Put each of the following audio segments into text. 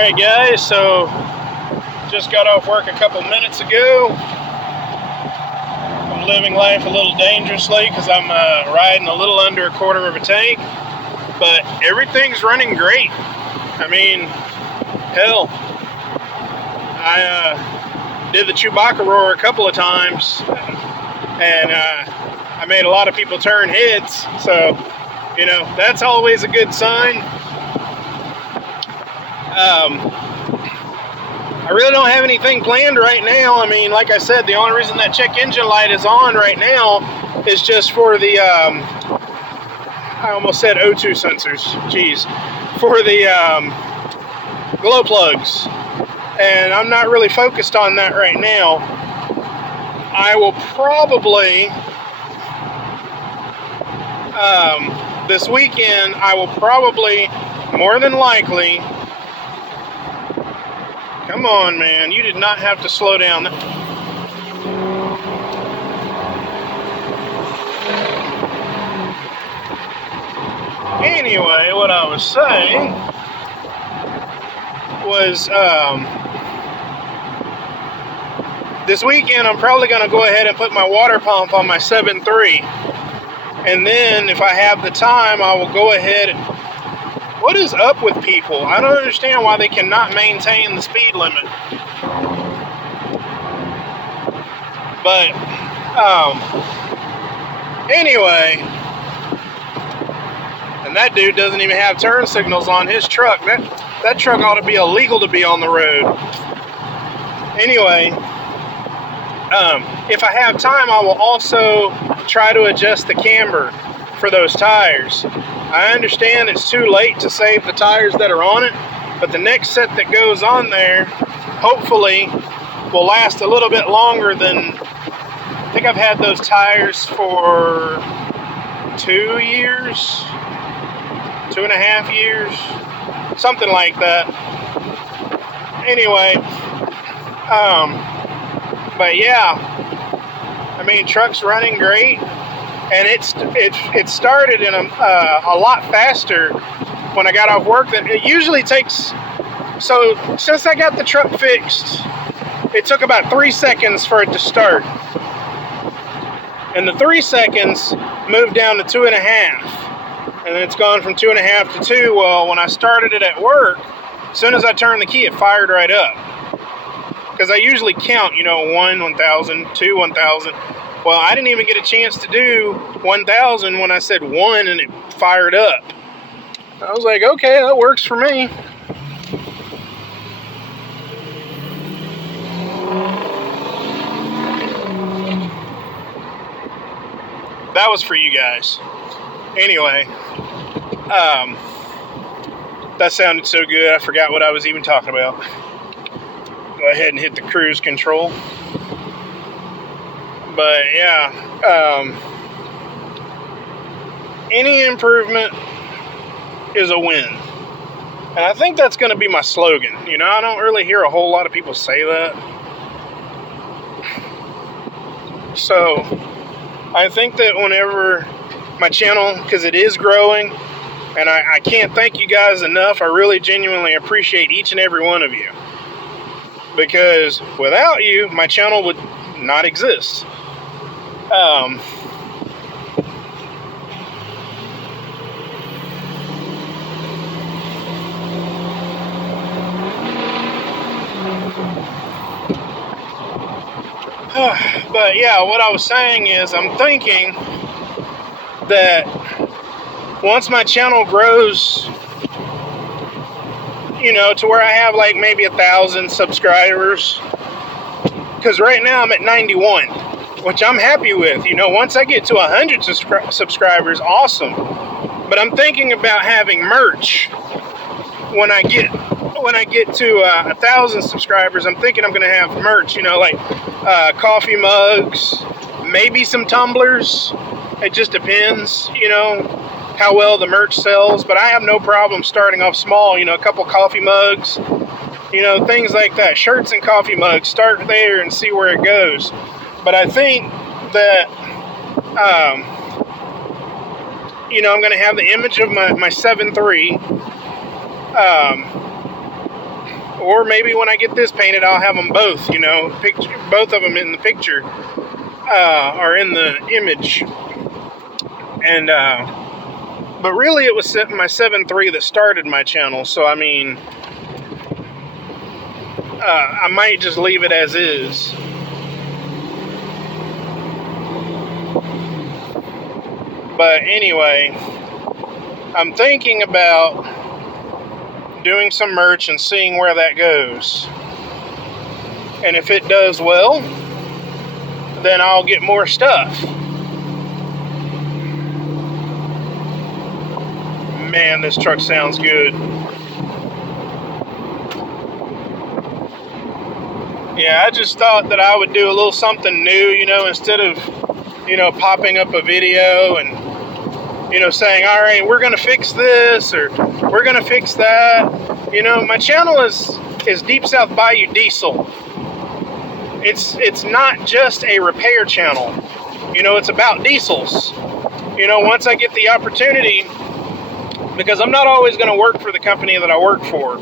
Alright guys, so just got off work a couple minutes ago. I'm living life a little dangerously because I'm riding a little under a quarter of a tank, but everything's running great. I mean, hell, I did the Chewbacca roar a couple of times, and I made a lot of people turn heads, so, you know, that's always a good sign. I really don't have anything planned right now. I mean, like I said, the only reason that check engine light is on right now is just for the, I almost said O2 sensors, jeez, for the glow plugs. And I'm not really focused on that right now. I will probably, this weekend, I will probably, more than likely, come on, man. You did not have to slow down. Anyway, what I was saying was, this weekend I'm probably going to go ahead and put my water pump on my 7.3. And then if I have the time, I will go ahead and... What is up with people? I don't understand why they cannot maintain the speed limit. But, anyway, and that dude doesn't even have turn signals on his truck. That truck ought to be illegal to be on the road. Anyway, if I have time, I will also try to adjust the camber for those tires. I understand it's too late to save the tires that are on it, but the next set that goes on there, hopefully, will last a little bit longer than... I think I've had those tires for 2 years, 2.5 years, something like that. Anyway, but yeah, I mean, truck's running great. And it started in a lot faster when I got off work than it usually takes. So since I got the truck fixed, it took about 3 seconds for it to start. And the 3 seconds moved down to 2.5. And then it's gone from 2.5 to 2. Well, when I started it at work, as soon as I turned the key, it fired right up. Because I usually count, you know, 1, 1,000, 2, 1,000. Well, I didn't even get a chance to do 1,000 when I said 1 and it fired up. I was like, okay, that works for me. That was for you guys. Anyway, that sounded so good, I forgot what I was even talking about. Go ahead and hit the cruise control. But yeah, any improvement is a win. And I think that's going to be my slogan. You know, I don't really hear a whole lot of people say that. So I think that whenever my channel, because it is growing, and I can't thank you guys enough. I really genuinely appreciate each and every one of you. Because without you, my channel would not exist. But yeah, what I was saying is I'm thinking that once my channel grows, you know, to where I have like maybe 1,000 subscribers, because right now I'm at 91, which I'm happy with. You know, once I get to 100 subscribers, awesome. But I'm thinking about having merch when I get to 1,000 subscribers. I'm thinking I'm going to have merch, you know, like coffee mugs, maybe some tumblers. It just depends, you know, how well the merch sells. But I have no problem starting off small, you know, a couple coffee mugs, you know, things like that. Shirts and coffee mugs, start there and see where it goes. But I think that, you know, I'm going to have the image of my 7.3. Or maybe when I get this painted, I'll have them both, you know, both of them in the picture, or in the image. And, but really it was my 7.3 that started my channel, so I mean, I might just leave it as is. But anyway, I'm thinking about doing some merch and seeing where that goes. And if it does well, then I'll get more stuff. Man, this truck sounds good. Yeah, I just thought that I would do a little something new, you know, instead of, you know, popping up a video and, you know, saying, all right, we're going to fix this, or we're going to fix that. You know, my channel is Deep South Bayou Diesel. It's not just a repair channel. You know, it's about diesels. You know, once I get the opportunity, because I'm not always going to work for the company that I work for.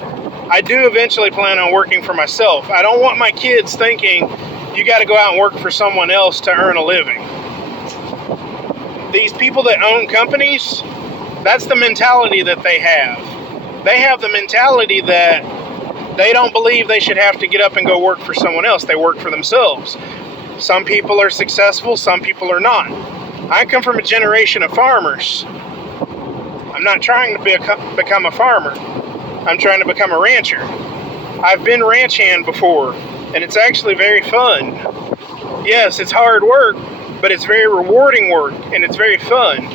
I do eventually plan on working for myself. I don't want my kids thinking you got to go out and work for someone else to earn a living. These people that own companies, that's the mentality that they have. They have the mentality that they don't believe they should have to get up and go work for someone else. They work for themselves. Some people are successful, some people are not. I come from a generation of farmers. I'm not trying to become a farmer. I'm trying to become a rancher. I've been ranch hand before, and it's actually very fun. Yes, it's hard work, but it's very rewarding work, and it's very fun.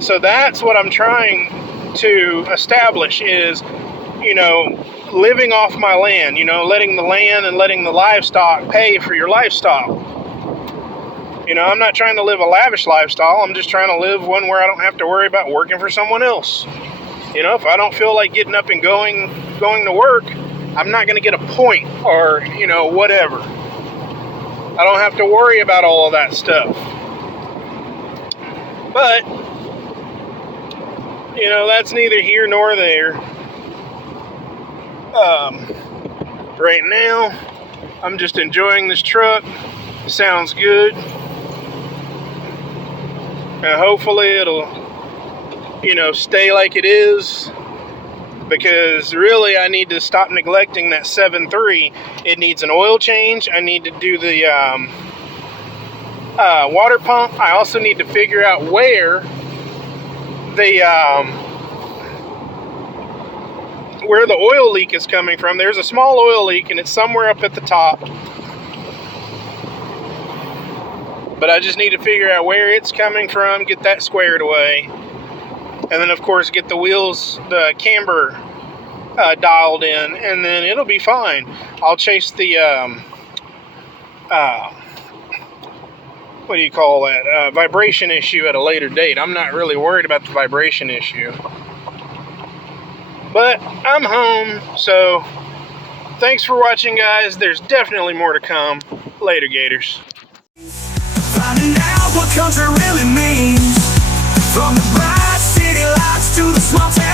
So that's what I'm trying to establish is, you know, living off my land, you know, letting the land and letting the livestock pay for your livestock. You know, I'm not trying to live a lavish lifestyle. I'm just trying to live one where I don't have to worry about working for someone else. You know, if I don't feel like getting up and going to work, I'm not going to get a point or, you know, whatever. I don't have to worry about all of that stuff. But, you know, that's neither here nor there. Right now, I'm just enjoying this truck. Sounds good. And hopefully it'll, you know, stay like it is. Because really I need to stop neglecting that 7.3. It needs an oil change. I need to do the water pump. I also need to figure out where the oil leak is coming from. There's a small oil leak and it's somewhere up at the top. But I just need to figure out where it's coming from, get that squared away. And then, of course, get the wheels, the camber dialed in, and then it'll be fine. I'll chase the, what do you call that, vibration issue at a later date. I'm not really worried about the vibration issue. But I'm home, so thanks for watching, guys. There's definitely more to come. Later, Gators. Finding out what country really means, from the bright city lights to the small town.